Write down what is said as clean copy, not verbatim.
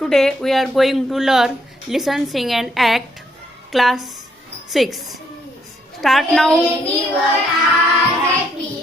Today we are going to learn listen, sing and act class 6. Start now. Many words are happy.